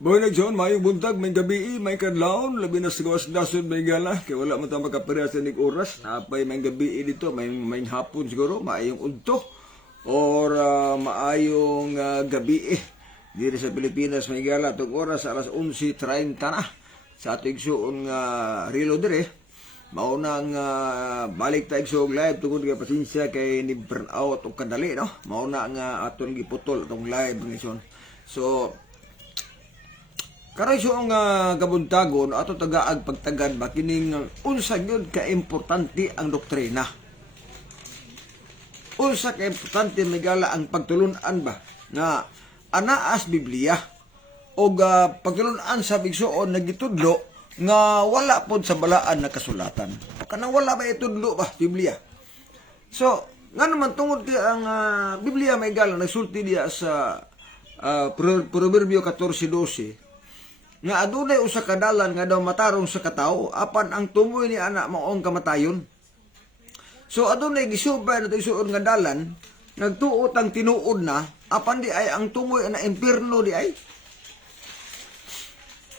Boy nagson, may buntag, may gabi, may kadlawon, labi na sa gawas dasod, may gala, kaya wala mo tayo makapareha sa oras, napay may gabi dito, may hapon siguro, maayong udto, or maayong gabi dito sa Pilipinas, may gala, itong oras, alas 11:30 na, sa ating suon reload maunang balik tayo sa live, tungkol kay pasensya kay ni burnout o kadali, no? Mauna nga atong giputol itong live, ngayon. So, karon so ang kabuntagon ato tagaag pagtagad ba kining unsa gyud ka importante ang doktrina. Unsa ka importante migala ang pagtulun-an ba nga anaas Biblia o pagtulun-an sa bigsuon nagitudlo nga wala pod sa balaan na kasulatan. Kanang wala ba itudlo ba Biblia? So, nga naman tungod kay ang Biblia migala nagsulti diya sa Proverbio 14:12 nga adunay usa ka dalan nga daw matarong sa katawo apan ang tumoy ni ana maong kamatayon. So adunay gisubay na isuon nga dalan nagtuot ang tinuod na apan di ay ang tumoy na impierno di ay.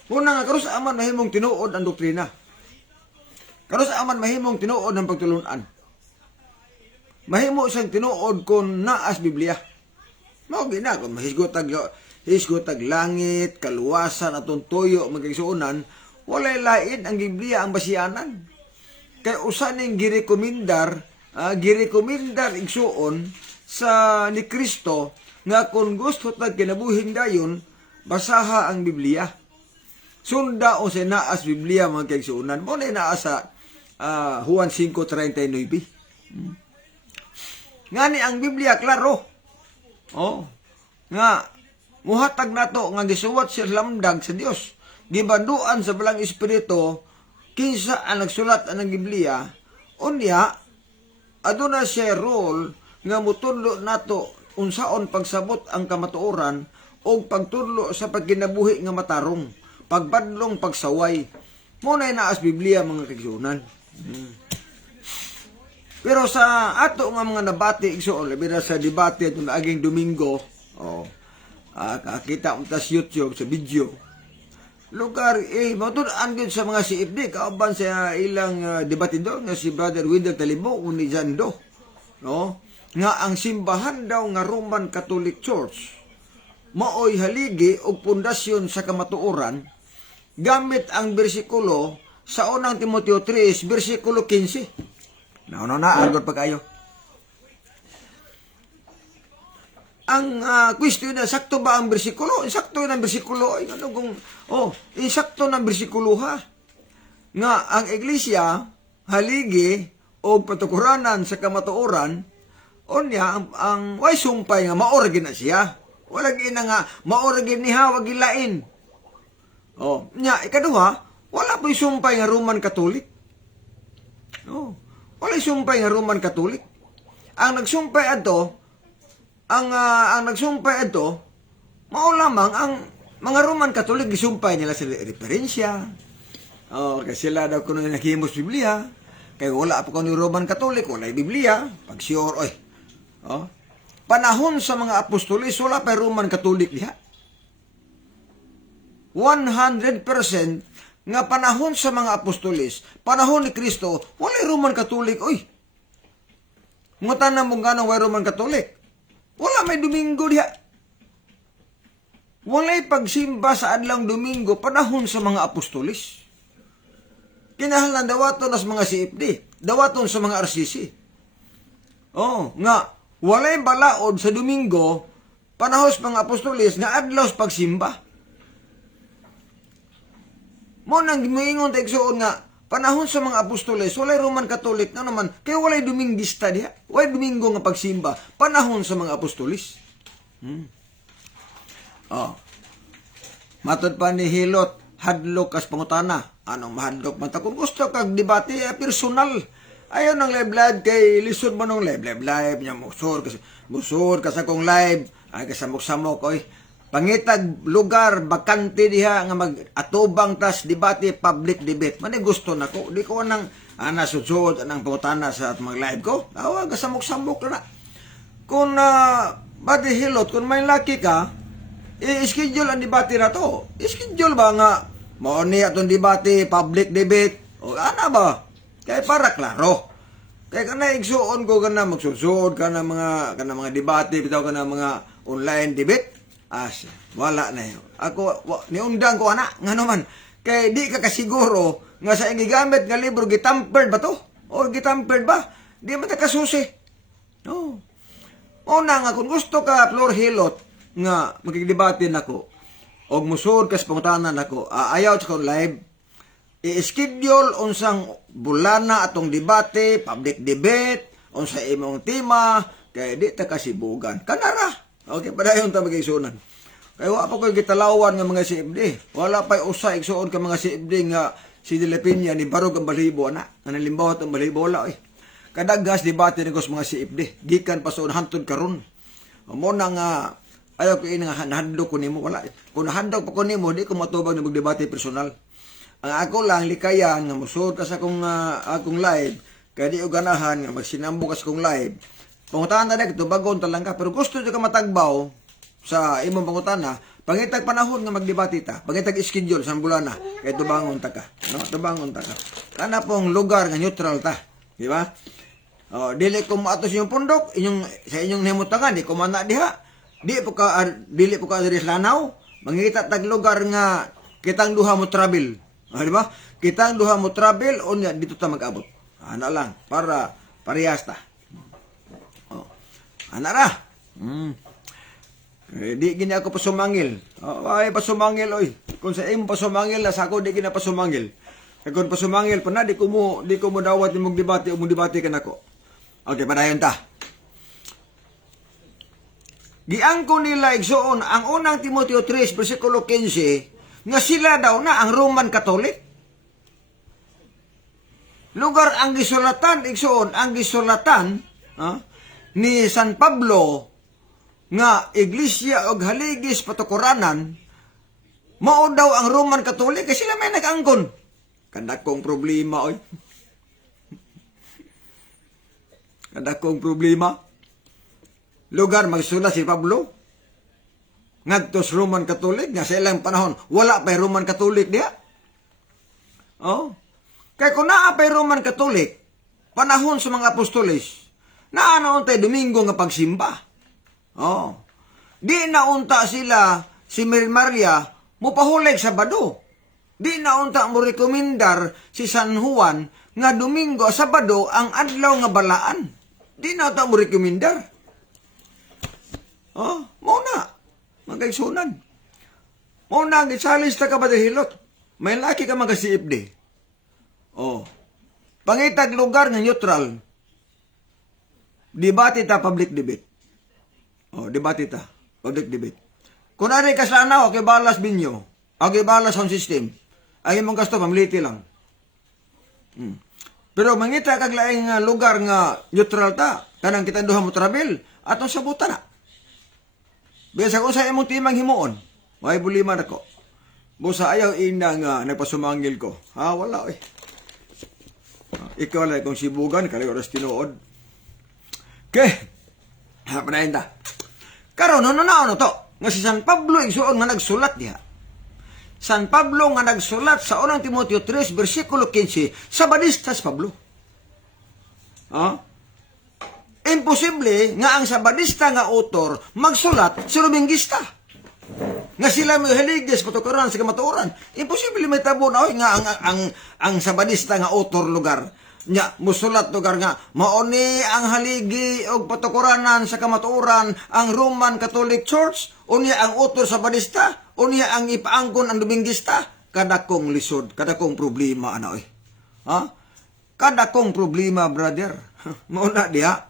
Una nga karon sa aman mahimong tinuod ang doktrina. Karon sa aman mahimong tinuod ang pagtulun-an. Mahimo siyang tinuod kon naas Biblia. Mao gina kon hisgotag langit, kaluwasan atong tuyo magigsuunan, walay lain ang Biblia ang basianan. Kay usa ning girekomendar igsuon sa ni Kristo nga kung gusto tag kinabuhing dayon, basaha ang Biblia. Sunda o sa naas Biblia mga kaigsuunan. Mo na naa sa Juan 5:39. Ngani ang Biblia klaro. Oh, nga muhatag nato nga gisuwat sa lamdag sa Dios. Gibanduan sa balang espiritu kinsa ang nagsulat ang Biblia. Unya aduna siya role nga mutudlo nato unsaon pagsabot ang kamatuoran o pagtudlo sa pagkinabuhi nga matarong, pagbadlong pagsaway. Mo na naas Biblia mga kaigsuonan. Pero sa ato nga mga nabati igsuon labi na sa debate atong aging Domingo, kita mo tas YouTube sa video. Lugar, matunan din sa mga CFD, kauban sa ilang debatidor nga si Brother Wendell Talimo o ni John Doe, no? Nga ang simbahan daw nga Roman Catholic Church maoy haligi og pundasyon sa kamatuoran gamit ang bersikulo sa unang Timoteo 3, bersikulo 15. Agad pa kayo. Ang question na, sakto ba ang bersikulo? Sakto ng bersikulo. Ay, ano kung, sakto ng bersikulo ha. Nga, ang iglesia, haligi, o patukuranan sa kamatuoran, o niya, ang way sumpay nga, maoragin na siya. Walang ina nga, maoragin niya, wag ilain. Nya, ikaduha, wala po'y sumpay nga Roman Catholic. Wala sumpay nga Roman Catholic. Ang nagsumpay ato, ang nagsumpay ato, mao lamang ang mga Roman Catholic gisumpay nila sa referensya. Kasi sila daw kuno naghimos Biblia. Kaya wala pa kuno Roman Catholic, wala Biblia. Pag sure, panahon sa mga apostoles, wala pa Roman Catholic diha. 100% nga panahon sa mga apostoles, panahon ni Kristo, walay Roman Catholic, Ngutan na mong ganong way Roman Catholic. Wala may Domingo diha. Walay pagsimba sa adlang Domingo, panahon sa mga apostoles. Kinahanglan dawaton sa mga CFD, dawaton sa mga RCC. Nga, walay balaod sa Domingo, panahon sa mga apostoles, nga adlaw sa pagsimba. Mo nang gimingon tayo suon nga panahon sa mga apostoles walay Roman Catholic na naman kay walay Dominguista diha, walay Domingo nga pagsimba panahon sa mga apostoles. Matod pa ni Hilot hadlok kas pangutana. Anong mahadlok man ta kung gusto kag debate personal. Ayaw nang live kay lisod mo nung live nya musor kasi kung live ay kasamok-samok pangitag lugar bakante diha nga mag-atubang tas debate public debate. Man gusto nako. Di ko nang nasudsod anang pangutana sa mga live ko. Awa kasamok-samok na. Kung Buddy Hilot, kung may laki ka, i-schedule ang debate na to. I-schedule ba nga, mao ni atong debate, public debate, o ana ba? Kaya para klaro. Kaya kana igsuon ko kana magsusud kana mga debate bitaw kana mga online debate. Wala na yun. Ako niundang ko ana ngano man kay di ka kasiguro nga sa gigamit nga libro gitampered ba to? O gitampered ba? Di man ta kasusi. No. Una nga kung gusto ka Flor Hilot nga magkidebate nako og musud kas pangutanan nako ayaw sa live i-schedule unsang bulana atong debate, public debate, unsa imong tema, kay di ta kasibugan. Kanara. Okay, padayon ta magigsunan. Kay wa pa koy gitalawan nga mga CFD. Wala pa usa igsuon ka mga CFD nga si De La Peña ni barog ang balibo ana. Nga limbawat ang balibo wala Kadaggas debate ni mga CFD. Gikan pa sa hantod karon. Mo na nga ayaw ko ini nga nahandog ko nimo wala. Kung nahandog pa ko nimo di ko matubag na magdebate personal. Ang ako lang likayan nga musud ka sa akong live kay di ganahan nga magsinambo ka sa akong live. Pangutanan na dito bagon ta lang ka pero gusto jud ka matagbaw sa imong pangutana pangitag panahon nga magdebate ta. Pangitag schedule sa bulana kay tubangon ta ka. No, tubangon ta ka. Kana pong lugar nga neutral ta, di ba? Dili ko maatos yung pundok inyong sa inyong himutangan di ko mana diha. Dili po ka diri sa lanaw. Mangita tag lugar nga kitang duha mo travel. Di ba? Kitang duha mo travel unya dito ta mag-abot. Ana lang para parehas ta. Ana ra. Di gini ako pasumangil. Ay pasumangil oy. Kung sa imo pasumangil na sa ako di gina pasumangil. Kung pasumangil pa na di ko mo dawat imong debate o mo debate kanako. Okay, padayon ta. Giangko nila igsuon ang unang Timoteo 3 bersikulo 15 nga sila daw na ang Roman Catholic. Lugar ang gisulatan, igsoon, ang gisulatan ni San Pablo nga iglesia og haligis patukuranan mao daw ang Roman Catholic kasi sila may nag-angkon. Kadakong problema oy. Kadakong problema. Lugar magsulat si Pablo ngadto sa Roman Catholic nga sa ilang panahon wala pa Roman Catholic diha. Kay kung naa pa Roman Catholic panahon sa mga apostoles naanaon tay Domingo nga pagsimba. Di naunta sila si Maria mupahulig Sabado. Di naunta mo rekomendar si San Juan nga Domingo Sabado ang adlaw nga balaan. Di naunta mo rekomendar. Muna magkaigsunan. Muna, gisalis ta ka ba hilot? May laki ka mga CFD. Pangitag lugar nga neutral. Debate ta public debate. Debate ta public debate. Kung ari ka sa anaw, okay balas binyo. Okay balas sound system. Ay mong gasto, pamiliti lang. Pero mangita kag laing lugar nga neutral ta. Kanang kita duha mo travel. Atong sabuta na. Bisa kung sa imong timang himuon, may bulima na ko. Busa ayaw ina nga nagpasumangil ko. Wala Ikaw lang kung sibugan, kali oras tinuod. Okay. Panayin ta. Karon, ano to? Nga si San Pablo igsuon nga nagsulat diha. San Pablo nga nagsulat sa unang Timoteo 3, bersikulo 15, Sabadistas Pablo. Imposible nga ang Sabadista nga autor magsulat si Dominguista. Nga sila may haligis patukuran sa kamatuoran. Imposible may tabo na nga ang Sabadista nga autor lugar. Nya musulat lugar nga mauni ang haligi og patukuranan sa kamatuoran ang Roman Catholic Church unya ang autor Sabadista unya ang ipaangkon ang Dominguista. Kadakong lisod, kadakong problema ana oy. Kadakong problema brother. Mauna diha.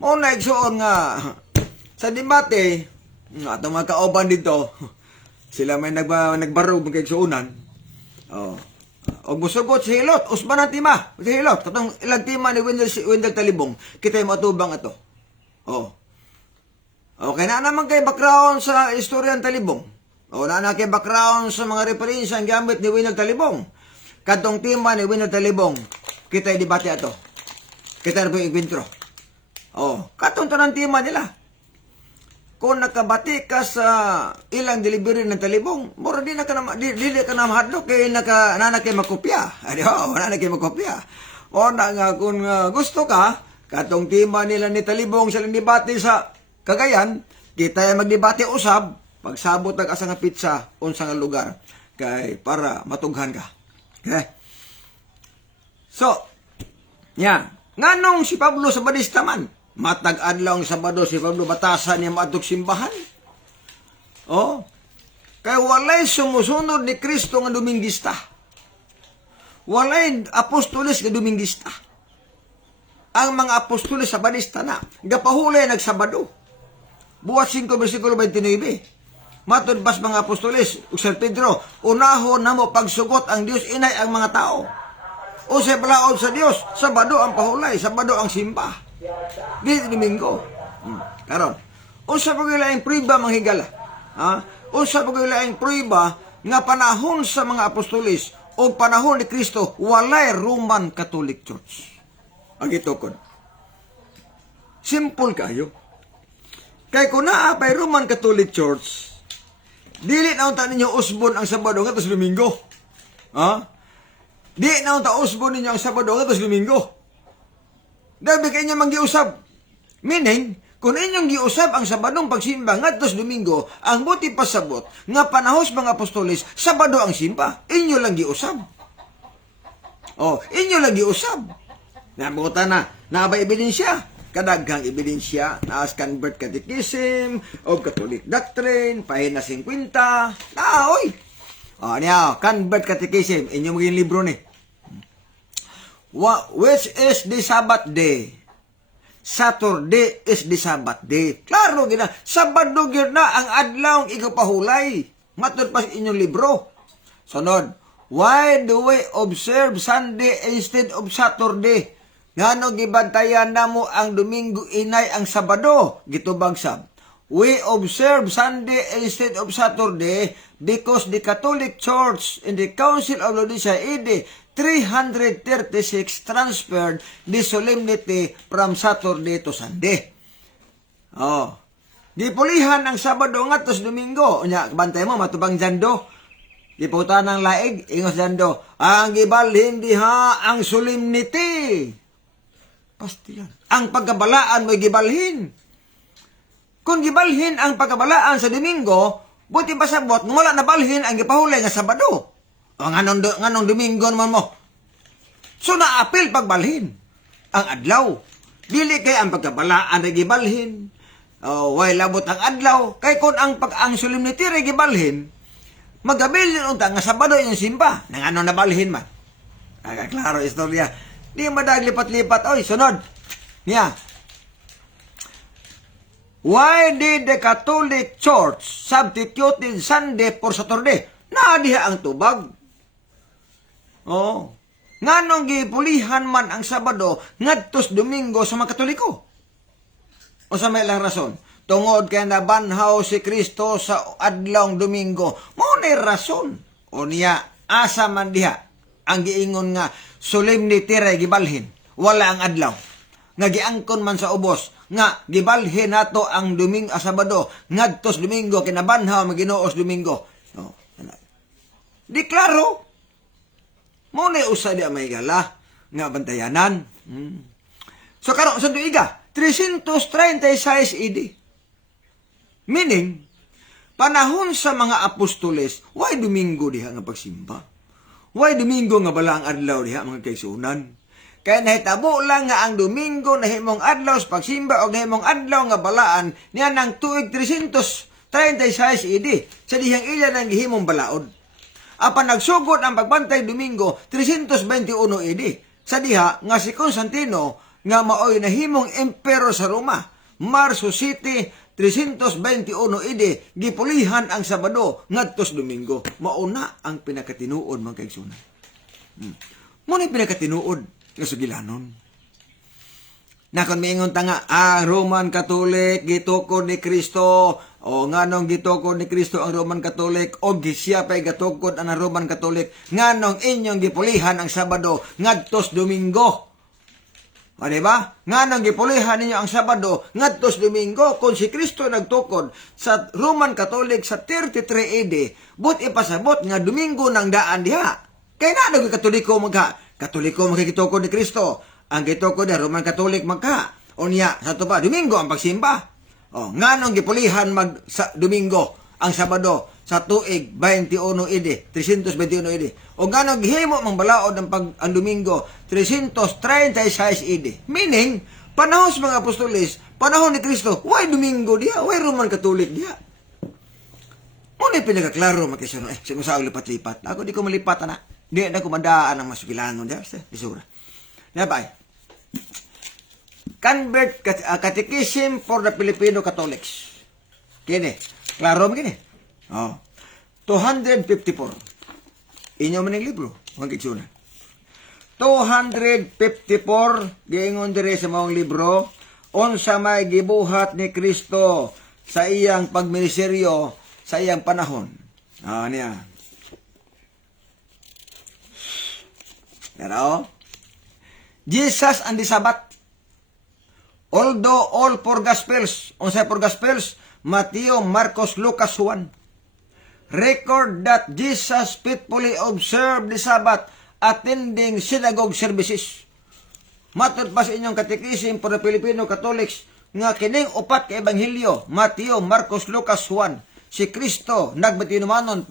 Mauna igsuon nga sa debate nga itong mga kauban dito sila may nagbarog kay igsuunan. Og musugot si Hilot, usban ang tima. Si Hilot, katong ilang tima ni Wendell Talibong, kita yung matubang ito. Okay na naman kay background sa istorya ng Talibong. Na kay background sa mga referensya ang gamit ni Wendell Talibong. Katong tima ni Wendell Talibong, kita yung debate ito. Kita na po yung intro. Katong tanang tima nila. kung nakabati ka sa ilang delivery ng talibong, mura di ka na mahadlok kay nanakay makopya. Adi ho, nanakay makopya. O na nga, kung gusto ka, katong tima nila ni talibong sila debate sa Cagayan, kita ay magdebate usab, pagsabot ng asa nga pizza, unsa nga lugar, kay para matughan ka. Okay? So, nganong si Pablo sa Badista man, matag adlaw ang Sabado si Pablo batasan niya maadtog simbahan. Oh. Kay walay sumusunod ni Kristo nga Dominguista. Walay apostoles nga Dominguista. Ang mga apostoles sa Badista na gapahulay nagsabado. Buhat 5 bersikulo 29. Matod pas mga apostoles ug San Pedro, unahon namo pagsugot ang Dios inay ang mga tao. O sa balaod sa Dios, Sabado ang pahulay, Sabado ang simba. Di Domingo. Karon, unsa pa gyud prueba manghigala? Unsa pa gyud prueba nga panahon sa mga apostoles o panahon ni Kristo walay Roman Catholic Church. Ang itukod. Simple kayo. Kay kung naapay Roman Catholic Church, dili na unta ninyo usbon ang Sabado ngadto sa Domingo. Di na unta usbon ninyo ang Sabado ngadto sa Domingo. Dabi kayo manggiusab. Meaning, kung inyong giusab ang Sabadong pagsimba ngadto sa Domingo, ang buti pasabot nga panahos mga apostoles, Sabado ang simba. Inyo lang giusab. Inyo lang giusab. Nabuta na, nabay ebidensya. Kadaghang ebidensya, naas convert catechism, o Catholic doctrine, pahina 50. Oy! Convert catechism, inyong maging libro ni. Which is the Sabbath day? Saturday is the Sabbath day. Klaro gina, Sabado gyud na ang adlaw igapahulay. Matod pa inyong libro. Sunod, why do we observe Sunday instead of Saturday? Ngano gibantayan namo ang Domingo inay ang Sabado? Gitubag sab. We observe Sunday instead of Saturday because the Catholic Church in the Council of Laodicea AD 336 transferred the solemnity from Saturday to Sunday. Gipulihan ang Sabado ngadto sa Domingo. Unya, bantay mo matubang jando. Giputan ng laig, ingos jando. Ang gibalhin diha ang solemnity. Pastilan. Ang pagkabalaan mo gibalhin. Kung gibalhin ang pagkabalaan sa Domingo, buti pasabot nga wala na balhin ang gipahulay nga Sabado. Nganong Domingo naman mo. So naapil pagbalhin ang adlaw. Dili kay ang pagkabalaan ay gibalhin. Way labot ang adlaw. Kay kung ang solemnity ay gibalhin, magabilin unta nga Sabado yung simba. Nang nabalhin man. Klaro istorya. Di madag lipat-lipat. Oy, sunod. Why did the Catholic Church substituted Sunday for Saturday? Naadiha ang tubag. Nganong gipulihan man ang Sabado ngadtos Domingo sa mga Katoliko? O sa may lang rason? Tungod kay nabanhaw si Kristo sa adlawng Domingo. Mao nay rason. O niya, asa man diha ang giingon nga solemnity ray gibalhin. Wala ang adlaw. Nga giangkon man sa ubos nga gibalhin nato ang Sabado ngadtos Domingo kinabanhaw maginoos Domingo. Di klaro. Mo na usa di may gala nga bantayanan. So karon sa tuiga 336 AD. Meaning panahon sa mga apostoles, why Domingo diha nga pagsimba? Why Domingo nga bala ang adlaw diha mga kaigsuonan? Kaya nahitabo lang nga ang Domingo nahimong adlaw sa pagsimba o nahimong adlaw nga balaan niya ng tuig 336 AD sa dihang ilan ang gihimong balaod. Apan nagsugod ang pagbantay Domingo 321 AD sa diha nga si Constantino nga maoy nahimong emperor sa Roma. Marso City 321 AD gipulihan ang Sabado ngadtos Domingo. Mauna ang pinakatinuod mga kaigsunan. Mo ni pinakatinuod nga sugilanon. Na kung miingon ta nga ang Roman Catholic gitukod ni Kristo o nganong gitukod ni Kristo ang Roman Catholic o siya pa'y gatukod ang Roman Catholic nganong inyong gipulihan ang Sabado ngadtos Domingo. O, diba? Nga nang gipulihan ninyo ang Sabado, ngadtos Domingo, kung si Kristo nagtukod sa Roman Catholic sa 33 AD, but ipasabot nga Domingo nang daan diha. Kaya na Katoliko magka. Katoliko magkikitukod ni Kristo. Ang kitukod na Roman Catholic magka. O niya, sa ito pa, Domingo ang pagsimba. O, nga nang gipulihan sa Domingo, ang Sabado, sa tuig 21 AD, 321 AD. O nga nang gihimo mang balaod ang Domingo, 336 AD. Meaning, panahon sa mga apostolis, panahon ni Kristo, why Domingo diya? Why Roman Catholic diya? Muna pinagaklaro, makisano, sino sa lipat-lipat. Ako di ko malipat, na. Di na ko madaan ang masukilangon diya. Isura. Nabay. Convert Catechism for the Filipino Catholics. Kini. Klaro mo kini. Oh. 254. Inyo man ang libro. Huwag kitsuna. 254. Giingon dire sa maong libro. Unsa may gibuhat ni Kristo sa iyang pagministeryo sa iyang panahon. Niya. Pero, Jesus and the Sabbath. Although all four Gospels, unsay four Gospels, Matthew, Marcos, Lucas, Juan, record that Jesus faithfully observed the Sabbath, attending synagogue services. Matod pa sa inyong Catechism for the Filipino Catholics, nga kining upat ka Ebanghelyo, Matthew, Marcos, Lucas, Juan, si Kristo nagbatinumanon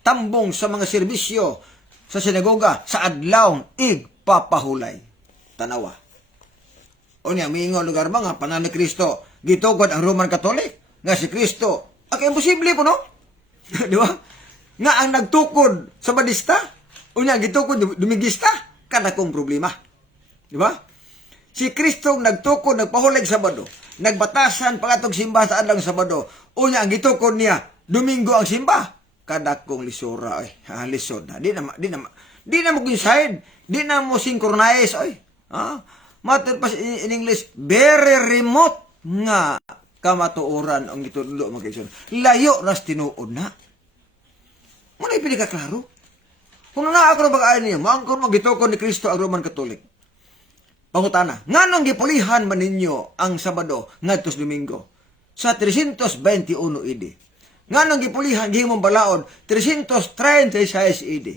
tambong sa mga serbisyo sa sinagoga sa adlawng igpapahulay. Tanawa. O niya, miingon lugar ba nga, panan ni Kristo, gitugod ang Roman Catholic, nga si Kristo, imposible po, no? Di ba? Nga ang nagtukod sa Badista, o niya, gitukod Dumigista, kada kong problema. Di ba? Si Kristo nagtukod, nagpahulig Sabado, nagbatasan pangatong simba sa adlang Sabado, o niya, ang gitukod niya, Domingo ang simba, kada kong lisura, lisod na. Di na mo coincide, di na mo synchronize, matod pa in English, very remote nga kamatuoran ang gitulo mga kaisun. Layo ras tinuod na. Muna ipinikaklaro. Kung na ako na bag-ayon niyo, maangkon magitukod ni Kristo ang Roman Catholic. Pangutana, nganong gipulihan man ninyo ang Sabado ngadtos Domingo sa 321 AD? Nganong gipulihan gihimong balaod 336 AD?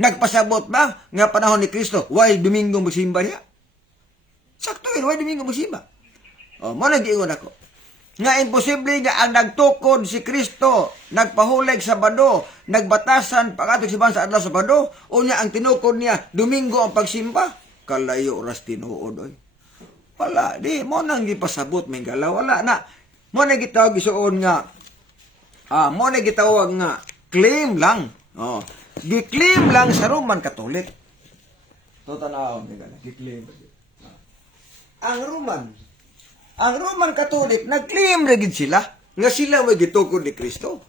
Nagpasabot ba nga panahon ni Kristo why Domingo magsimba niya? Sakto yun, why Domingo magsimba? Mo nag-iingon ako. Nga imposible nga ang nagtukod si Kristo, nagpahulig Sabado, nagbatasan pangatong simbahan sa adlaw Sabado, unya ang tinukod niya Domingo ang pagsimba. Kalayo ras tinuod oy. Wala, di mo nang gipasabot may galaw, wala na. Mo na gitawag isuon nga. Mo na gitawag nga claim lang. Gi-claim lang sa Roman Catholic. Totoo ni gala, gi-claim. Ang Roman Catholic, nag-claim na gid sila nga sila may gitukod ni Kristo.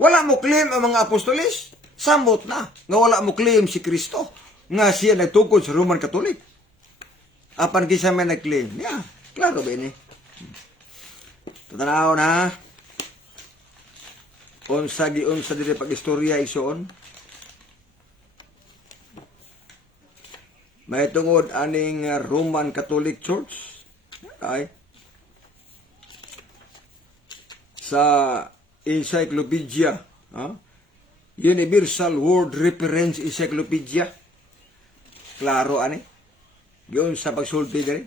Wala mo claim ang mga apostolis, samot na nga wala mo claim si Kristo nga siya nagtukod sa Roman Catholic. Apan kisa may nag-claim. Yeah, klaro ba ini? Tutanaw na. Unsa diri pag-istorya isuon. May tungod aning Roman Catholic Church ay sa encyclopedia, Universal World Reference Encyclopedia. Klaro ani. Giyon sa pagsulti diri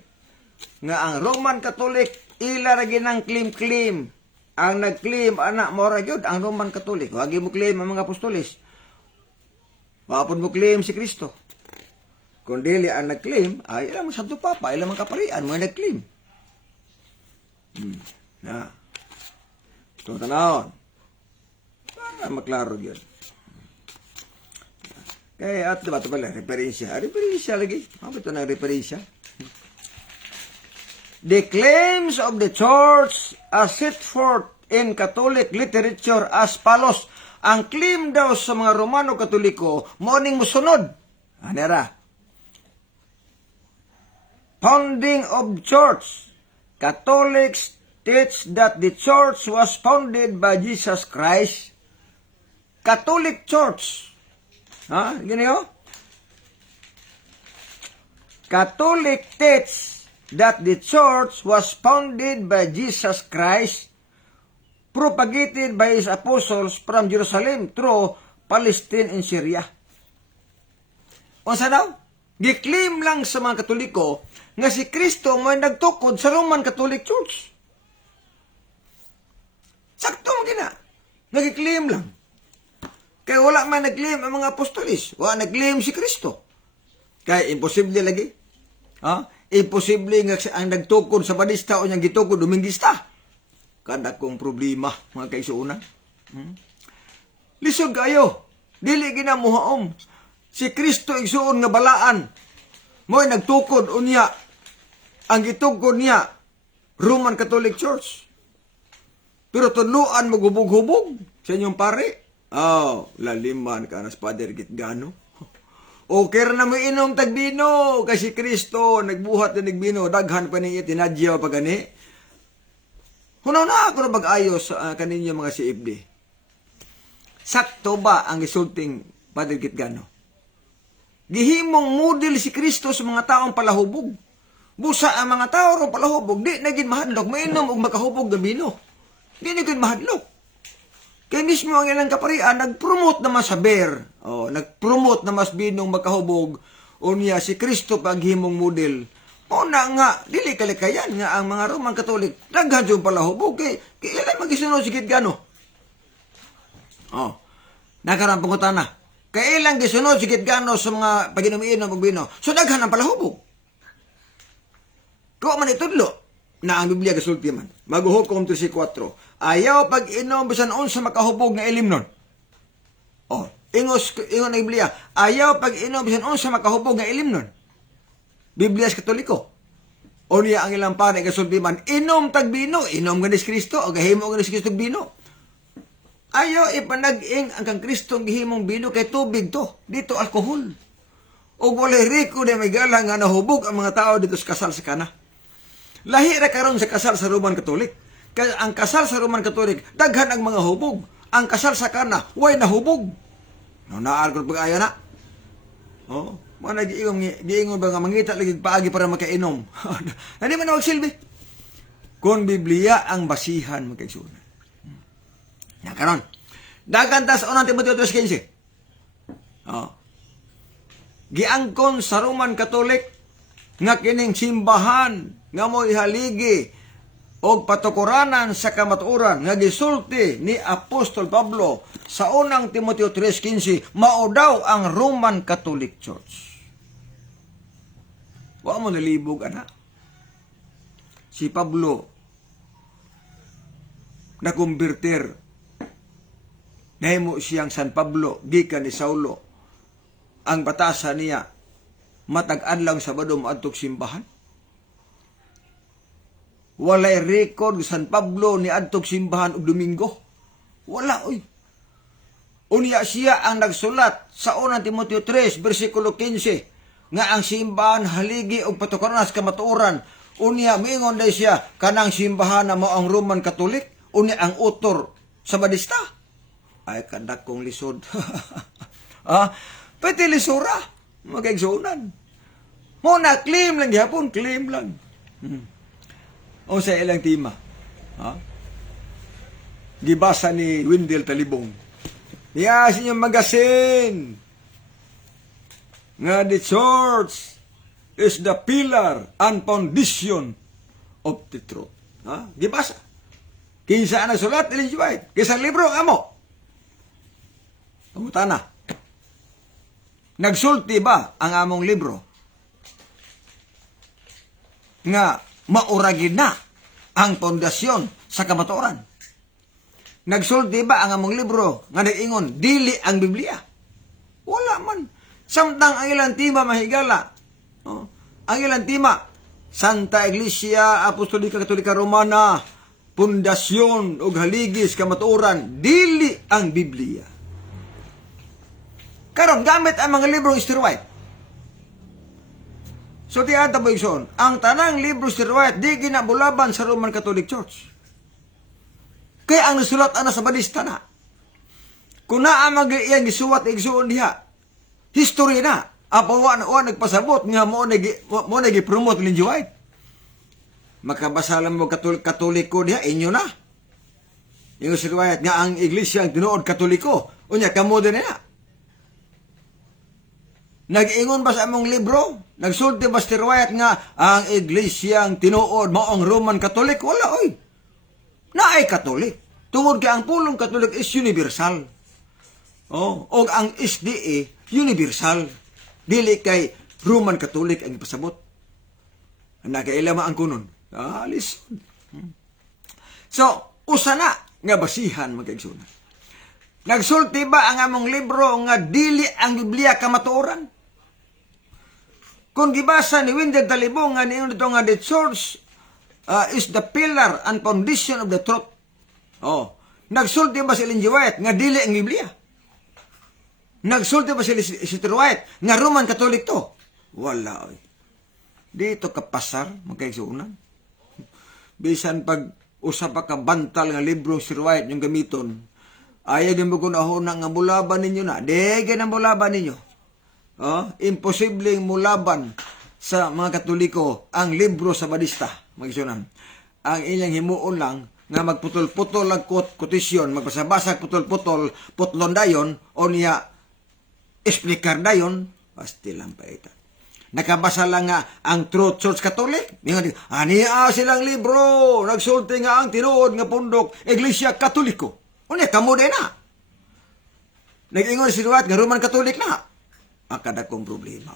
nga ang Roman Catholic ila ra ginang claim. Ang nag-claim ana mo ra gyud ang Roman Catholic. Wa gyud mo claim ang mga apostolis. Wa pud mo claim si Kristo. Kung dili ang nag-claim, ay ilang Santo Papa, ilang mga kaparian mo nag-claim. Na. Ito tanawon. Para maklaro yun. Kaya at diba ito pala, referensya. Referensya lagi. Ito na referensya. The claims of the church are set forth in Catholic literature as follows. Ang claim daw sa mga Romano Katoliko, morning musunod. Anera. Founding of church. Catholics teach that the church was founded by Jesus Christ. Catholic Church. Gini Catholic teach that the church was founded by Jesus Christ, propagated by his apostles from Jerusalem through Palestine and Syria. Unsa daw? Giklaim lang sa mga Katoliko nga si Kristo may nagtukod sa Roman Catholic Church. Sakto mo gina. Nag-claim lang. Kaya wala man nag-claim ang mga apostolis. Wala nag-claim si Kristo. Kaya imposible lagi. Imposible nga ang nagtukod sa Batista o niyang gitukod Domingista. Kada kong problema, mga kaisuunan. Lisod kayo. Dili ginamuhaom. Si Kristo igsuon nga balaan. Mo'y nagtukod unya. Ang gitukod niya, Roman Catholic Church. Pero tuluan maghubog-hubog sa inyong pare. Laliman ka na sa Father Gitgano. Okay na mo inom tagbino. Kasi Kristo, nagbuhat na nagbino. Daghan pa niya, tinadya pa gani. Hunaw na ako na mag-ayos sa kaninyo mga CFD. Sakto ba ang isulting Father Gitgano? Gihimong model si Kristo sa mga taong palahubog. Busa ang mga tao ro palahubog. Di naging mahadlok. Mainom og makahubog na bino. Di naging mahadlok. Kaya mismo ang ilang kaparian, nag-promote naman sa beer. Nag-promote na mas binong makahubog. O niya, si Kristo paghimong model. O na nga, dili kalikayan nga ang mga Roman Katolik. Daghan yung palahubog. Kaya ilang magisunod si Gitgano. Nakarampong ko na. Kaya ilang gisunod si Gitgano sa mga pag-inom-inom o bino. So daghan ang palahubog. Kung man itudlo, na ang Biblia kasulti man. Maghuhukom 13:4. Ayaw pag-inom bisan unsa makahubog nga ilim nun. Ingon ang Biblia, ayaw pag-inom bisan unsa makahubog nga ilim nun. Biblia sa Katoliko. O niya ang ilang pare kasulti man, inom tagbino, inom ganis Kristo, o gahimo ganis Kristo bino. Ayaw ipanag-ing ang kang Kristong gihimong bino kay tubig to. Dito alkohol. O wala riko na may galang nga nahubog ang mga tao dito sa kasal sa kana. Lahi ra karon sa kasal sa Roman Catholic. Kaya ang kasal sa Roman Catholic, daghan ang mga hubog. Ang kasal sa kana, way nahubog. Naar ko pag-aya na. Mga giingon ba nga mangita lagi paagi para makainom. Hindi man na magsilbi. Kung Biblia ang basihan magkaigsunan. Karon. Dagantas unang Timoteo 3:15. Giangkon sa Roman Catholic nga kining simbahan nga mo ihaligi og patukuranan sa kamatuoran nga gisulti ni Apostol Pablo sa unang Timoteo 3:15 mao daw ang Roman Catholic Church. Wa mo nalibog ana. Si Pablo nakumbirtir. Nahimo siyang San Pablo gikan ni Saulo. Ang batasan niya matag-an lang sa badom adtog simbahan. Walay record San Pablo ni adtog simbahan og Domingo. Wala oy. Unya siya ang nagsulat sa unang Timoteo 3 bersikulo 15 nga ang simbahan haligi og patukaran sa kamatuoran. Unya mingon day siya kanang simbahan na mo ang Roman Catholic, unya ang utor sa Batista. Ay kadak kong lisod. Pati lisura magkaigsunan. Mo na claim lang gihapon, claim lang. O sa ilang tema. Gibasa ni Wendell Talibong. Yes, inyong magasin. Nga the church is the pillar and foundation of the truth. Gibasa. Kinsa na sulat, Ellen G. White. Kisang libro, amo. Pangutana. Nagsulti ba ang among libro nga mauragin na ang pundasyon sa kamatuoran? Nagsulti ba ang among libro nga nag-ingon dili ang Biblia? Wala man. Samtang ang ilang tima mahigala. Ang ilang tima, Santa Iglesia Apostolika Katolika Romana, pundasyon o haligis kamatuoran, dili ang Biblia. Karon gamit ang mga libro Mr. White. So tiyata po ikson, ang tanang libro Mr. White di ginabulaban sa Roman Catholic Church. Kaya ang nasulat ana sa Batista na. Kung naa mag-iyang gisuwat igsuon diha, history na. Apo wa nagpasabot nga mo nagi-promote Ellen G. White. Makabasa lang mo katoliko diha inyo na. Yung si White nga ang iglesia ang tinuod katoliko. Unya kamo din na. Nag-ingon ba sa among libro? Nagsulti ba si White nga ang iglesia ang tinuod mao ang Roman Catholic? Wala oy. Naay Katolik. Tungod kay ang pulong Katolik is universal. Oh, og ang SDA universal. Dili kay Roman Catholic ang ipasabot. Nakailama ang kunon. Listen. So, usa na nga basihan magkaigsunan. Nagsulti ba ang among libro nga dili ang Biblia kamatuoran? Kung gibasa ni Wendell Talibong nga niyon dito nga the church is the pillar and foundation of the truth. Oh, nagsulti ba si Ellen G. White nga dili ang Biblia? Nagsulti ba si White nga Roman Catholic to? Wala oy. Dito kapasar magkaigsunan. Bisan pag usa pa ka bantal nga libro si White yung gamiton, ayaw din mo kung ahuna nga mulaban ninyo na. Dege na mulaban ninyo. Imposibleng mulaban sa mga Katoliko ang libro sa Badista. Magsunan. Ang inyang himuon lang nga magputol-putol ang kotisyon, magpasabasa putol-putol, putlon dayon, o niya explicar dayon, basti lang pa ito. Nakabasa lang nga ang Truth Church Catholic. Ania silang libro, nagsulti nga ang tinuod nga pundok, Iglesia Katoliko. Unya, kamo din na. Nag-ingon si White nga Roman Catholic na. Ang kadakong problema.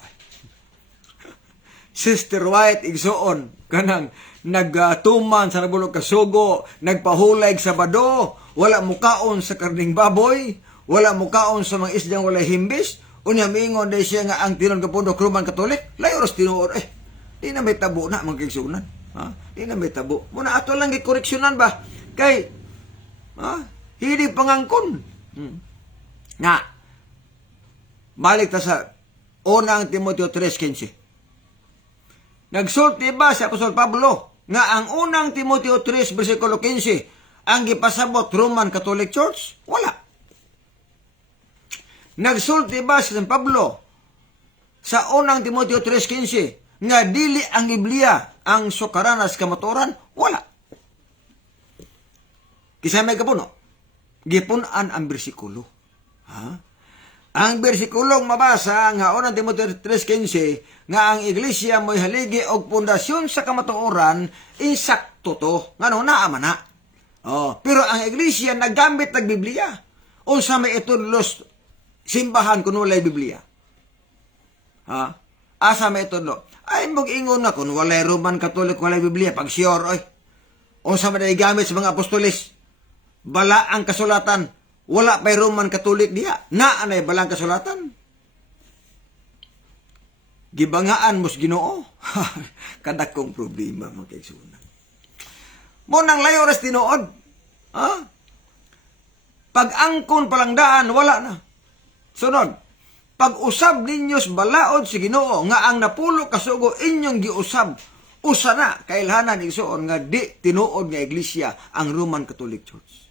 Sister White, igsoon, kanang nagtuman sa nabulog kasugo, nagpahulag sa bado, wala mukaon sa karning baboy, wala mukaon sa mga isdang wala himbis, unya mingon day siya nga ang tinon kapundok Roman Catholic, layoros tinuod, di na may tabo na, mga kaigsunan. Di na may tabo. Muna ato lang gikoreksyonan ba? Kay, hindi pangangkon. Nga, balik ta sa unang Timoteo 3:15. Nagsulti ba si Apostol Pablo nga ang unang Timoteo 3 versikulo 15 ang gipasabot Roman Catholic Church? Wala. Nagsulti ba si San Pablo sa unang Timoteo 3:15 nga dili ang Biblia ang sukaranas kamatuoran? Wala. Kisay may kapuno, gipunan ang bersikulo. Ang bersikulong mabasa nga unang Timoteo 3:15 nga ang iglesia mo'y haligi og pundasyon sa kamatuoran, insakto to. Ngano naama na. Pero ang iglesia naggamit ng Biblia. Unsa may itudlos simbahan kuno walay Biblia. Asa may itudlo? Ay mag-ingon na kun walay Roman Catholic walay Biblia pag sure oy. Unsa may gamit sa mga apostolis? Bala ang kasulatan. Wala pa'y Roman Catholic diha. Naanay balang kasulatan. Gibangaan mos Ginoo. Kadakong problema mga kaigsunan. Mo nang layo ras tinuod. Pag angkon palang daan, wala na. Sunod. Pag usab ninyos balaod si Ginoo nga ang napulo kasugo inyong giusab, usa na kailhanan igsuon nga di tinuod nga iglesia ang Roman Catholic Church.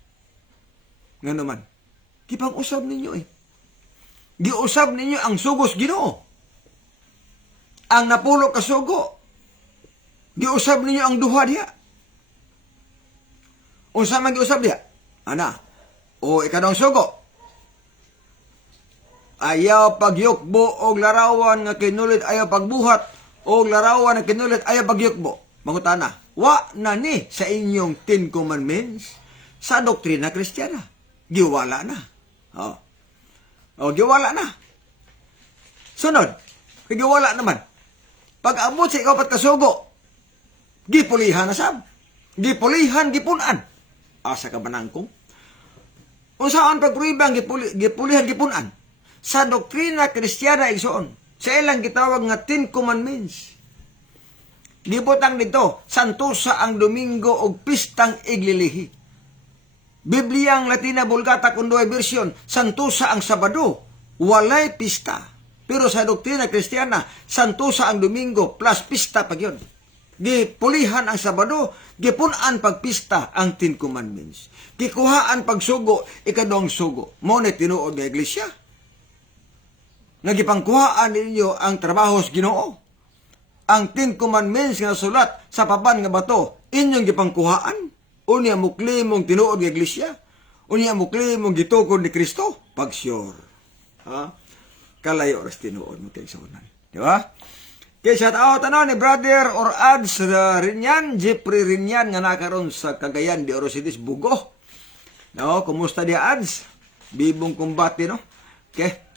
Nga naman, kipang usab ninyo Giusab ninyo ang sugos Ginoo. Ang napulo kasugo. Giusab ninyo ang duha diha. Unsa man giusab diha? O ikadong sugo. Ayaw pagyukbo og larawan nga kinulit ayaw pagbuhat og larawan nga kinulit ayaw pagyukbo. Mangutana, wa na ni sa inyong 10 commandments sa doktrina Kristiyana. Giwala na. Giwala na. Sunod, giwala naman. Pag abot sa ikapat kasugo, gipulihan na sab. Gipulihan, gipunan. Asa ka banangkong? Unsaan pagpruibang gipulihan, gipunan? Sa doktrina Kristiyana igsoon, sa ilang gitawag nga 10 commandments. Gibutang dito, santusa ang Domingo og pistang iglilihi. Bibliang Latina Vulgata kundoy version, santusa ang Sabado, walay pista. Pero sa doktrina Kristiyana, santusa ang Domingo plus pista pag yun. Gipulihan ang Sabado, gipunan pagpista ang 10 commandments. Gikuhaan pagsugo, ikadong sugo. Mo ni tinuod nga iglesia. nagipangkuhaan ninyo ang trabaho sa Ginoo. Ang 10 Commandments nga sulat sa paban nga bato, inyong gipangkuhaan. Unya mukli mong tinuod nga iglesia. Unya mukli mong gitukod ni Kristo. Pag sure. Ha? Kalayo ras tinuod mo kaigsuonan. Di ba? Kaya shout out ni brother or ads Rinyan, Jeffrey Rinyan nga nakaroon sa Cagayan de Oro City, Bugo. No, kumusta dia ads? Bibong kumbati, no? Okay.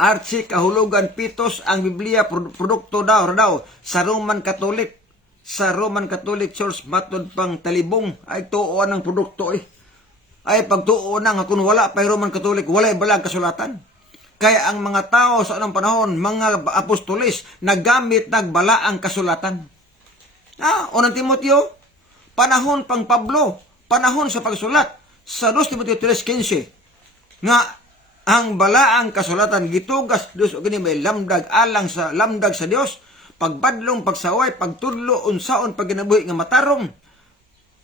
Archie Kahulugan Pitos, ang Biblia produkto daw sa Roman Catholic. Sa Roman Catholic Church matod pang talibong ay tuoan ng produkto eh. Ay pagtuo na nga kung wala pa Roman Catholic, wala balang kasulatan. Kaya ang mga tao sa anong panahon, mga apostolis, naggamit nagbala ang kasulatan. Unang Timoteo, panahon pang Pablo, panahon sa pagsulat sa 2 Timoteo 3:15 nga ang balaang kasulatan gitugas Dios o gani may lamdag alang sa lamdag sa Dios, pagbadlong, pagsaway, pagtudlo, unsaon paginabuhi nga matarong.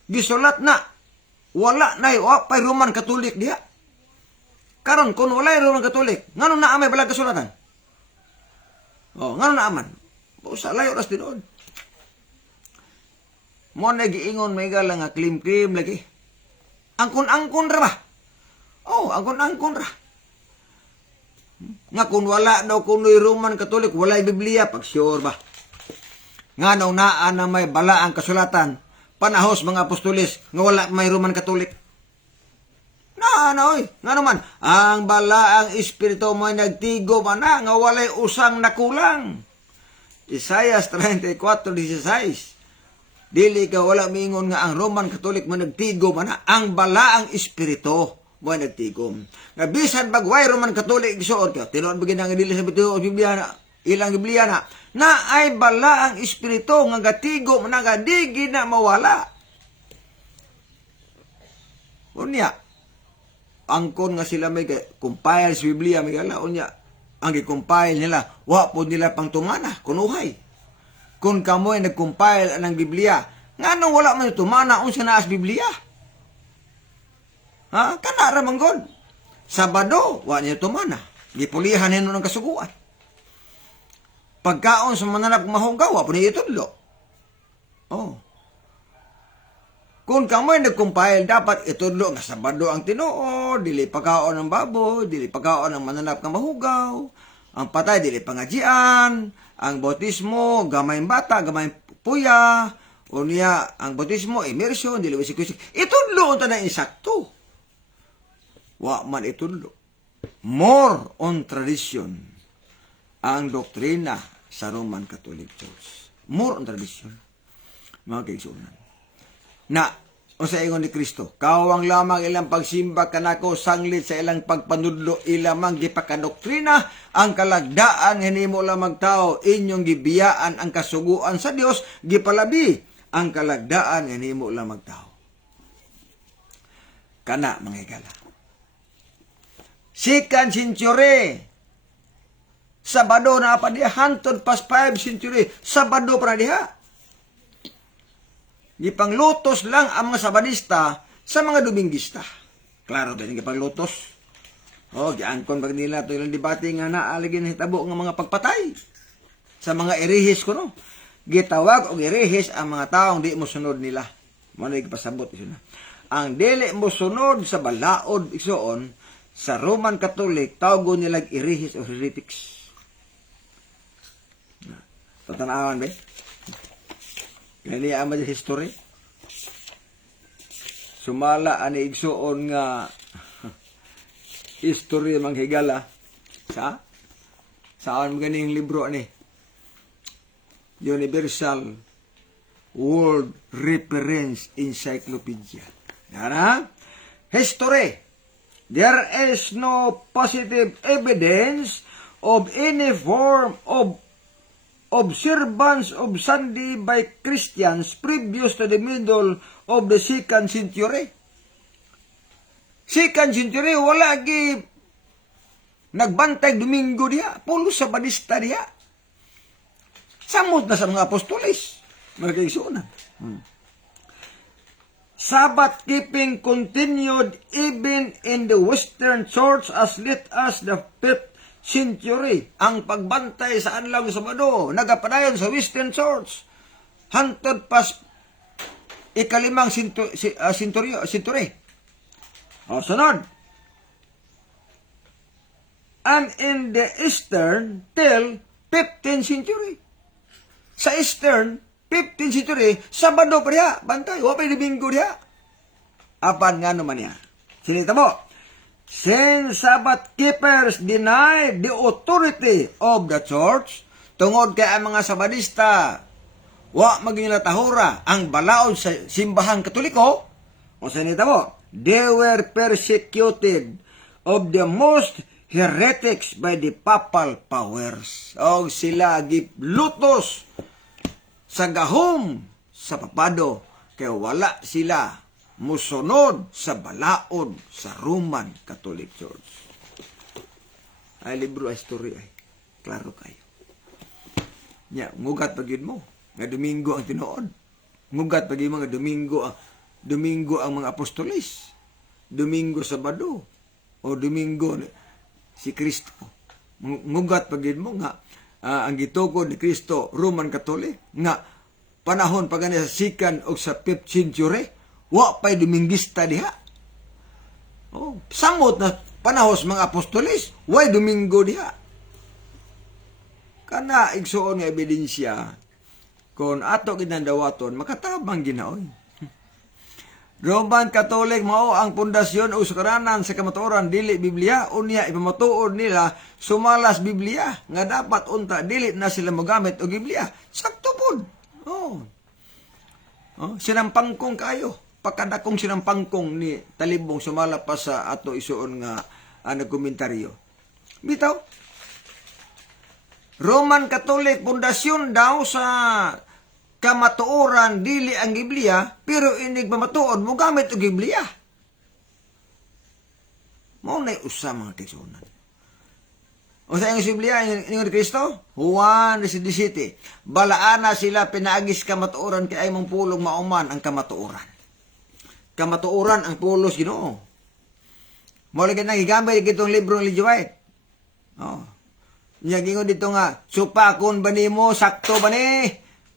Gisulat na wala na pa Roman Catholic diha. Karon kung wala Roman Catholic, ngano na amay balang kasulatan? Ngano na aman? Sa layo ras tinuod. Mo na giingon may gala nga klim-klim lagi. Angkon-angkon ra ba? Angkon-angkon ra. Nga kung wala daw kuno'y Roman Catholic, wala'y Biblia, pag sure ba? Nga nung naan na may bala ang kasulatan, panahos mga apostolis, nga wala may Roman Catholic. Nga naman, ang bala ang espiritu mo nagtigo man na, nga wala'y usang nakulang. Isaiah 34:16. Dili ka wala mingon nga ang Roman Catholic man nagtigo man na, ang bala ang espiritu mo nagtigom. Nga bisan bagway Roman Catholic isuod ka, tinuod bagay nga dili sa Biblia na, ilang Biblia na ay bala ang espiritu nga gatigom na gadigi na mawala. Unya, angkon nga sila may compile sa Biblia, may gala, unya, ang i-compile nila, wa po nila pang tumana, kunuhay. Kung kamoy nag-compile ng Biblia, nga nung wala man tumana, unsa na as Biblia? Kana ramanggon. Sabado, wa niya tumana. Gipulihan nino ng kasuguan. Pagkaon sa mananap mahugaw, wa po niya itudlo. Kung kamoy nag-compile, dapat itudlo nga Sabado ang tinuod, dili pagkaon ng baboy, dili pagkaon ng mananap nga mahugaw, ang patay, dili pangajian, ang bautismo, gamay bata, gamay puya, o niya, ang bautismo, immersion, dili wisik-wisik. Itudlo ang tanang insakto. Wa man itudlo. More on tradition ang doktrina sa Roman Catholic Church. More on tradition. Mga kaigsunan. Na, o sa ingon ni Kristo, kawang lamang ilang pagsimba kanako sanglit sa ilang pagpanudlo ilamang gipakadoktrina ang kalagdaan hinimo lamang tao inyong gibiyaan ang kasuguan sa Dios gipalabi ang kalagdaan hinimo lamang tao. Kana mga higala. Second century, Sabado na pa diha, hantod pas 5 century, Sabado pa na diha. Gipanglutos lang ang mga Sabadista sa mga Dominguista. Klaro din gipanglutos. Giangkon pag nila ito ilang debate nga naalagin hitabo ng mga pagpatay sa mga erehis ko, no? Gitawag og erehis ang mga taong di mo sunod nila. Mano ipasabot iso na. Ang dili mo sunod sa balaod igsoon sa Roman Catholic, tawgo nila erehis o heretics. Tatanawan ba? Kani ang mga history. Sumala ani igsuon nga history mang higala saan mo ganing libro ani? Universal World Reference Encyclopedia. Yana? History. There is no positive evidence of any form of observance of Sunday by Christians previous to the middle of the 2nd century. 2nd century, wala gi nagbantay Domingo diha, pulo sa Sabadista diha. Samot na sa mga apostolis, mga kaigsuonan. Sabbath keeping continued even in the Western Church as late as the 5th century ang pagbantay sa adlaw nga Sabado nagapadayon sa Western Church hantod pas ikalimang century. O sunod. And in the Eastern till 15th century. Sa Eastern 15th century Sabado pa diha bantay wa pay Domingo diha. Apan nga naman niya. Sinita mo. Since Sabbath keepers deny the authority of the church, tungod kay ang mga Sabadista, wa maginilatahura ang balaod sa simbahang Katoliko, o sinita mo, they were persecuted of the most heretics by the papal powers. O sila giplutos sa gahom sa papado, kaya wala sila musunod sa balaod sa Roman Catholic Church. Ay libro ay story ay klaro kayo. Nya ngugat pagid mo nga Domingo ang tinuod. Ngugat pagid mo nga Domingo ang mga apostolis. Domingo Sabado o Domingo si Kristo. Ngugat pagid mo nga ang gitukod ni Kristo Roman Catholic nga panahon pagani sa second o sa 5th century wa pay Domingista diha. Oh, samot na panahos mga apostolis, way Domingo diha. Kana igsuon nga ebidensya kon ato ginadawaton makatabang ginaoy. Roman Catholic mao ang pundasyon o sukaranan sa kamatuoran dili Biblia unya ipamatuod nila sumalas Biblia nga dapat unta dili na sila mogamit og Biblia. Sakto pud. Oh. Oh, sinampangkong kayo. Pagkadakong sinampangkong ni talibong sumala pa sa ato isuon nga nagkomentaryo. Bitaw. Roman Catholic pundasyon daw sa kamatuoran dili ang Biblia pero inig mamatuod mo gamit og Biblia. Mao nay usa mga kaigsuonan. O sa ang Biblia ingon ni Kristo, Juan 17. Balaana sila pinaagis kamatuoran kay ay mong pulong mauman ang kamatuoran. Kamatuoran ang pulos Ginoo. Mao lagi nang gigamay gitong libro ni White. Oh. Nya gingon dito nga, supakon ba nimo sakto ba ni?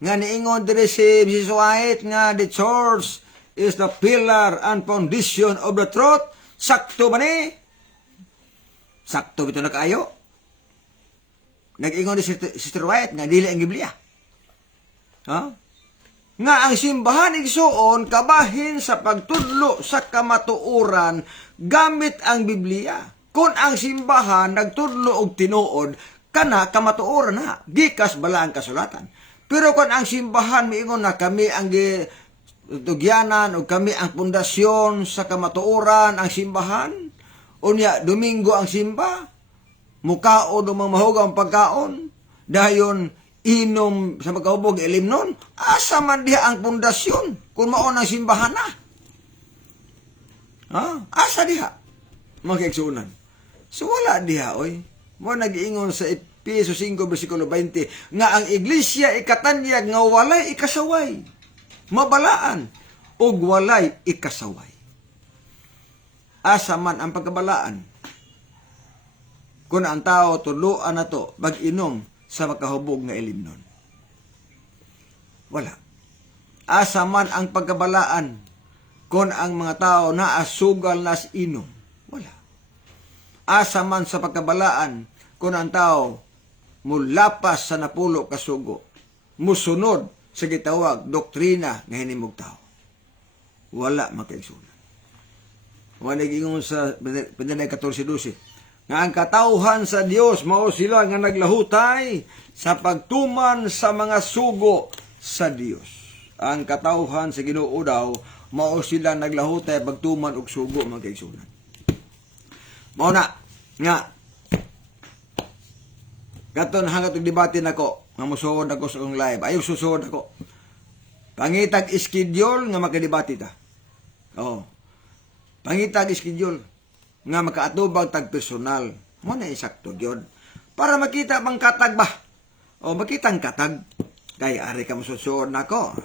Nga niingon diri si Jesus White nga the church is the pillar and foundation of the truth. Sakto ba ni? Sakto bito na kaayo. Nag-ingon ni Sister White nga dili ang Biblia. Ha? Nga ang simbahan igsuon kabahin sa pagtudlo sa kamatuoran gamit ang Biblia. Kung ang simbahan nagtudlo og tinuod kana kamatuoran na gikas bala ang kasulatan. Pero kung ang simbahan miingon na kami ang tugyanan o kami ang pundasyon sa kamatuoran ang simbahan, unya Domingo ang simba, mukaon o mahugaw ang pagkaon, dayon inom sa magkahubog ilimnon, asa man diha ang pundasyon kung mao ang simbahan na. Ha? Asa diha? Mga kaigsuonan. So wala diha, oy. Mo nag-iingon sa Efeso 5 versikulo 20 nga ang iglesia ikatanyag nga walay ikasaway, mabalaan ug walay ikasaway. Asa man ang pagkabalaan kung ang tao tuluan na to mag-inom sa makahubog nga ilimnon. Wala. Asa man ang pagkabalaan kung ang mga tao naasugal nas inom. Wala. Asa man sa pagkabalaan kung ang tao mulapas sa napulo kasugo, musunod sa gitawag doktrina nga hinimog tao. Wala makaigsunan. Wala nag-ingon sa Pinanay 14:12 nga ang katauhan sa Dios mao sila nga naglahutay sa pagtuman sa mga sugo sa Dios. Ang katauhan sa Ginoo daw mao sila naglahutay pagtuman og sugo mga kaigsunan. Mao na nga katon hangat og debate nako nga mosuod ako sa akong live. Ayaw susud ako. Pangitag schedule nga makadebate ta. Oh. Pangitag schedule nga makaatubang tag personal. Mo na insakto gyud. Para makita bang katag ba? O makita ang katag. Kay ari ka mosusod nako.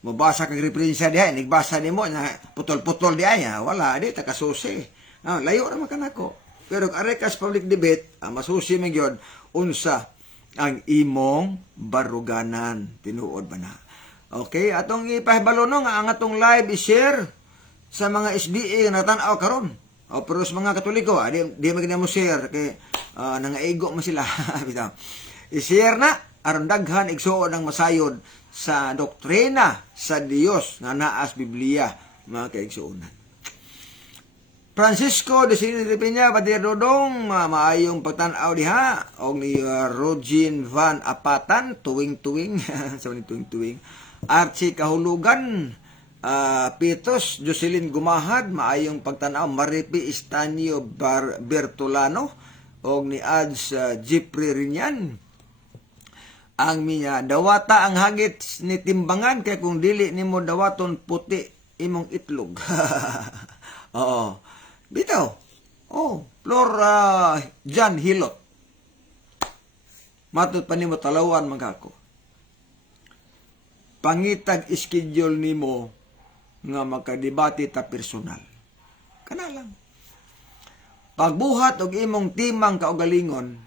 Mabasa kang referensya diha, nagbasa nimo na putol-putol diha, wala di ta kasusi. Layo ra man kanako. Pero arekas public debate, masusi man gyud unsa ang imong baruganan. Tinuod ba na? Okay, atong ipahibalo no nga ang atong live i-share sa mga SDA na tan-aw karon. O pero sa mga Katoliko, di magina mo share kay nangaigo man sila. Bitaw. I-share na aron daghan igsuon ang masayod sa doktrina sa Dios nga naa sa Biblia, mga kaigsuonan. Francisco de Silipina, Badir Dodong, maayong pagtanaw diha, o ni Rogin Van Apatan, tuwing-tuwing, sa tuwing-tuwing, Archie Kahulugan, Pitos, Jocelyn Gumahad, maayong pagtanaw, Maripi Estanio Bertolano, o ni Ads Jeffrey Rinyan, ang miya, dawata ang hagit ni timbangan, kaya kung dili nimo dawaton puti, imong itlog. Oo. Bitaw. Oh, Flora Jan Hilot. Matut pa nimo talawan magako. Pangitag schedule nimo nga magkadebate ta personal. Kana lang. Pagbuhat og imong timang kaugalingon,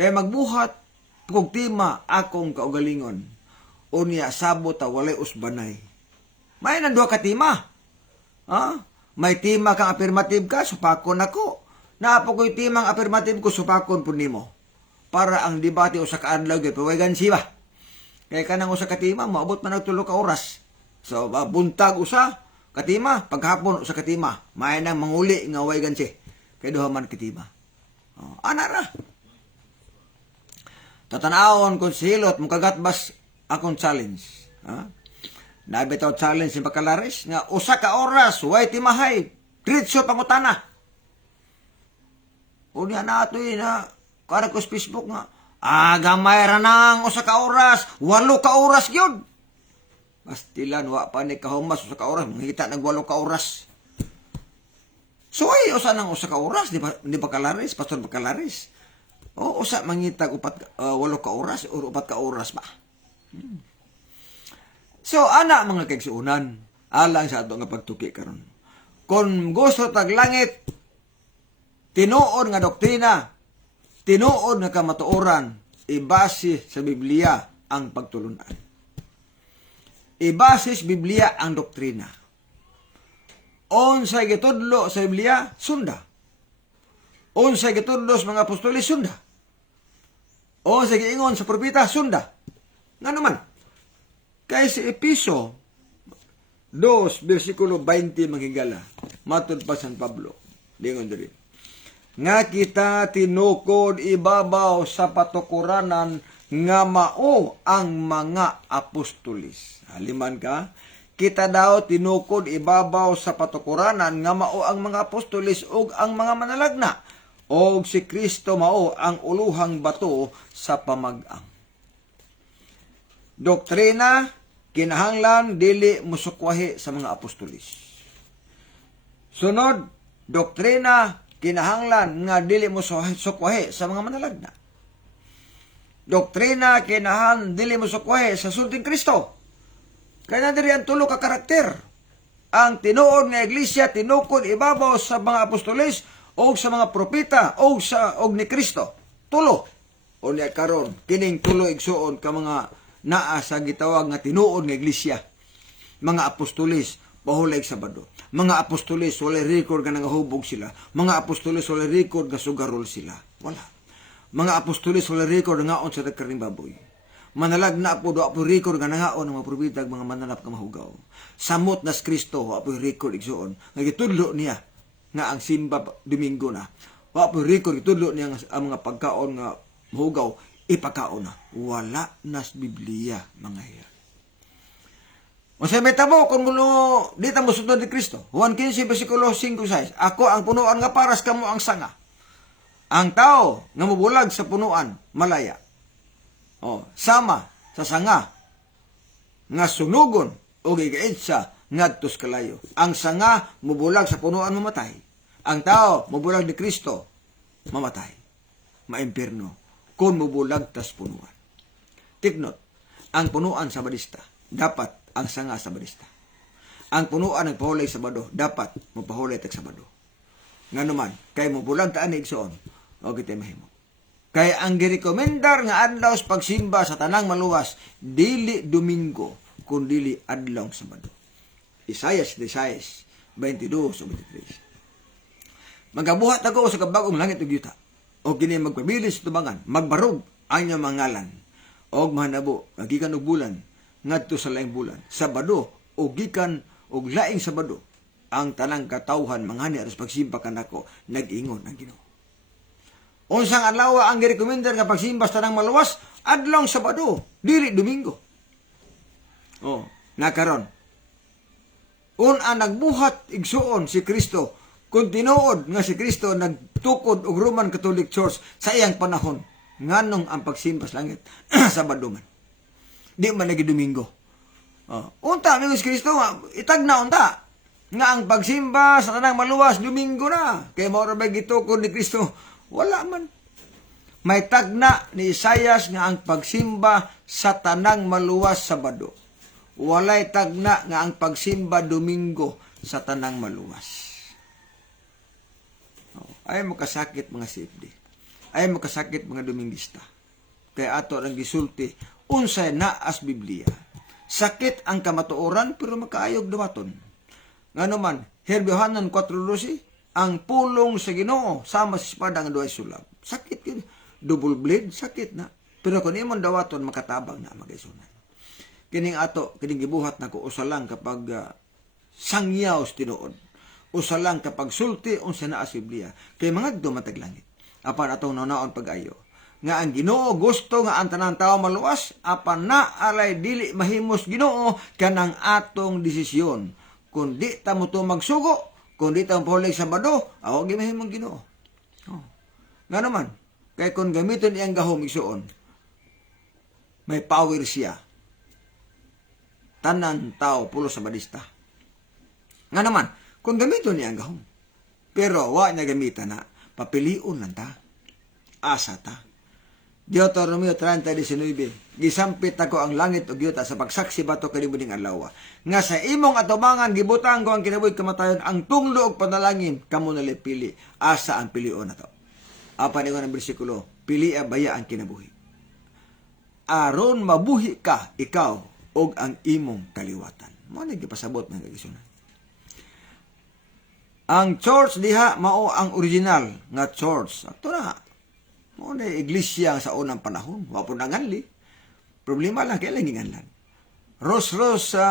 kay magbuhat kog tima akong kaugalingon, unya sabot ta walay usbanay. May nang duha ka tima. Ha? May tima kang affirmative ka, supakon ako. Naapo ko'y timang affirmative ko, supakon po nimo. Para ang debate o sa kaadlaw, pawagan siya. Kaya kanang usa ka tima, maabot man og 3 ka oras. So, buntag usa, katima, paghapon usa katima. May nang manguli nga wagan siya. Kaya duha man katima. Ana ra. Tatanawon kung silot, mukagatbas akong challenge. Ha? Nabitaw challenge si Bacalaris nga usa ka oras way timahay diretso pangutana. Unya natoy na kada ko sa Facebook nga gamay ra nang usa ka oras, 8 ka oras gyud. Bastilan wa pa ni kahumas usa ka oras, mangita nag 8 ka oras. So ay usa nang usa ka oras di Bacalaris, Pastor Bacalaris. O usa mangitag 8 ka oras o 4 ka oras ba. So, ana mga kaigsuonan, alang sa ato nga pagtuki karon. Kung gusto taglangit, tinuod nga doktrina, tinuod nga kamatuoran, ibase sa Biblia ang pagtulunan. Ibase sa Biblia ang doktrina. Unsay gitudlo sa Biblia, sunda. Unsay gitudlo sa mga apostoles, sunda. Unsay giingon sa propeta, sunda. Nga naman, kaya si Episo 2, versikulo 20 manghigala, matod pa San Pablo, lingon diri. Nga kita tinukod ibabaw sa patukuranan nga mao ang mga apostolis. Haliman ka, kita daw tinukod ibabaw sa patukuranan nga mao ang mga apostolis ug ang mga manalagna, og si Kristo mao ang uluhang bato sa pamag-ang. Doktrina, kinahanglan dili musukwahi sa mga apostolis. Sunod, doktrina, kinahanglan nga dili musukwahi sa mga manalagna. Doktrina, kinahanglan dili musukwahi sa sulting Kristo. Kaya diri ang tulo ka karakter. Ang tinuod nga iglesia tinukod ibabaw sa mga apostolis o sa mga propeta o ni Kristo. Tulo. O niya karon kining tulo igsuon ka mga naa sa gitawag nga tinuod nga iglesia. Mga apostolis pahulay Sabado. Mga apostolis walay record nga nangahubog sila. Mga apostolis walay record nga sugarol sila. Wala. Mga apostolis walay record nga ngaon sa dagkaring baboy. Manalag na po do apo record nga nangaon ng mga propeta mga mananap nga mahugaw. Samot nas Kristo apo record igsuon nga gitudlo niya nga ang simba Domingo na. Apo record gitudlo niya ang mga pagkaon nga mahugaw ipakaon na. Wala nas Biblia, mga hiya. O sa metabo, kung mulo, di ta mo sunod ni Kristo. Juan 15, versikulo 5-6. Ako ang punuan nga paras kamo ang sanga. Ang tao nga mubulag sa punuan, malaya. O, sama sa sanga nga sunugon o gigaitsa ngadtos kalayo. Ang sanga mubulag sa punuan, mamatay. Ang tao mubulag ni Kristo, mamatay. Maimpirno. Kung mubulag tas punuan. Tiknot, ang punuan sa badista, dapat ang sanga sa badista. Ang punuan nagpahulay Sabado, dapat magpahulay tag Sabado. Nga naman, kay mo bulag taan igsoon. O kita mahimo. Kay ang girekomendar nga adlaw sa pagsimba sa tanang maluwas, dili Domingo, kundi adlaw Sabado. Isaias 22 o 23. Magabuhat ako sa kabagong langit ug yuta. O kini magpabilis tubangan, magbarog ang mga ngalan. O mahanabo, gikan og bulan, ngadto sa laing bulan. Sabado, o gikan og laing Sabado, ang tanang katawhan manghani aras pagsimba kanako, nag-ingon ang Ginoo. Unsang adlaw ang girekomendar nga pagsimba sa tanang maluwas, adlaw Sabado, dili Domingo. Oh, nakaron. Ang nagbuhat igsuon si Kristo, kung tinuod nga si Kristo nagtukod og Roman Catholic Church sa iyang panahon, nganong ang pagsimba sa langit Sabado man. Di man lagi Domingo. Unta ni si Kristo itag na unta nga ang pagsimba sa tanang maluwas Domingo na. Kay mao ra ba gitukod ni Kristo? Wala man. May tagna ni Isaias nga ang pagsimba sa tanang maluwas Sabado. Walay tagna nga ang pagsimba Domingo sa tanang maluwas. Ay mo kasakit mga CFD. Ay mo kasakit mga Domingista. Kaya ato ang gisulti, unsay naas Biblia. Sakit ang kamatuoran pero makaayog dumaton. Ngano man, Herbihanan 4:12, ang pulong sa Ginoo sama sa espada nga duay sulab. Sakit yun. Double blade, sakit na. Pero kung imong dawaton makatabang na magaisunan. Kining ato, kining gibuhat nako usa lang kapag sangyaw sa tinuod. Usa lang kapag sulti unsa naa sa Biblia. Kay mga dumatag langit. Apan atong naunaon pag-ayo. Nga ang Ginoo gusto nga ang tanang tawo maluwas, apan na alay dili mahimos Ginoo kanang atong desisyon. Kung di ta mo to magsugo, kung di ta mo pulig Sabado, awa gi mahimong Ginoo. Nga naman, kay kung gamiton iyang gahom igsuon, may power siya. Tanan tao pulo Sabadista. Nga naman, kung gamiton niya ang gahom. Pero wa niya gamitan na, papiliun lang ta. Asa ta. Deuteronomio 30:19, gisampit ako ang langit ug yuta sa pagsaksi bato kanibuning adlaw. Nga sa imong atubangan gibutang ko ang kinabuhi kamatayon, ang tunglo ug panalangin kamo nalipili. Asa ang pilion nato. Apan ingon ang bersikulo, pili baya ang kinabuhi. Aron mabuhi ka ikaw og ang imong kaliwatan. Mao ni gipasabot ng kagisunan. Ang church diha mao ang original nga church. Ato na. Mao na iglesia sa unang panahon. Wa po nanganli. Problema lang kay lang ginganlan. Ros sa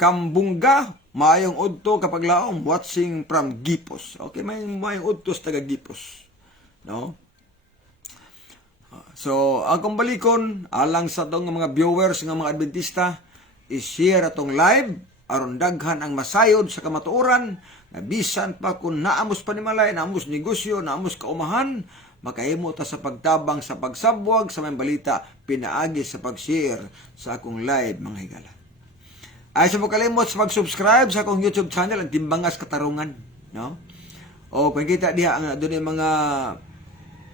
Kambunga, maayong udto kapag laom watching from Gipos. Okay, maayong udto sa taga Gipos. No? So, akong balikon, alang sa itong mga viewers ng mga Adventista, i-share atong live, aron daghan ang masayod sa kamatuoran, na bisan pa kung naamos panimalay, naamos negosyo, naamos kaumahan, makahimo ta sa pagtabang sa pagsabwag sa may balita, pinaagi sa pag-share sa akong live, mga higala. Ay sa mo kalimot sa pag-subscribe sa akong YouTube channel, ang Timbangas Katarungan. No? O kung kita diha, doon yung mga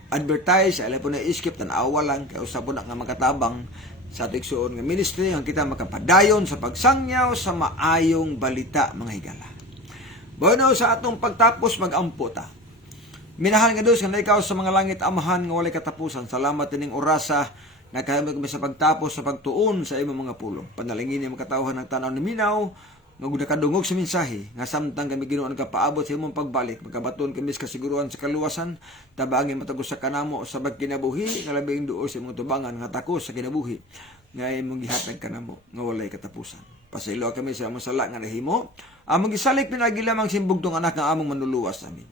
advertise, alam po na iskip, tanawa lang, kaya usap po na nga makatabang sa tiksuon nga ministry, ang kita makapadayon sa pagsangyaw sa maayong balita, mga higala. Bueno, sa atong pagtapos, mag-ampo ta. Minahal nga Diyos, nga ikaw sa mga langit, amahan, nga walay katapusan. Salamat tining orasa, nakahimig kami sa pagtapos, sa pagtuon sa imong mga pulong. Panalingin niya makatawhan ng tanaw ni Minaw, nga gud nakadungog sa mensahe nga samtang kami Ginoo nagapaabot sa imong pagbalik, magkabaton kami sa kasiguruhan sa kaluwasan, tabangin matagos sa kanamo sa kinabuhi nga labing duol sa imong tubangan nga takos sa kinabuhi nga imong gihatag kanamo nga walay katapusan. Pasaylo kami sa among sala nga nahimo, among gisalik pinagi lamang simbugtong anak nga among manluluwas. Amin.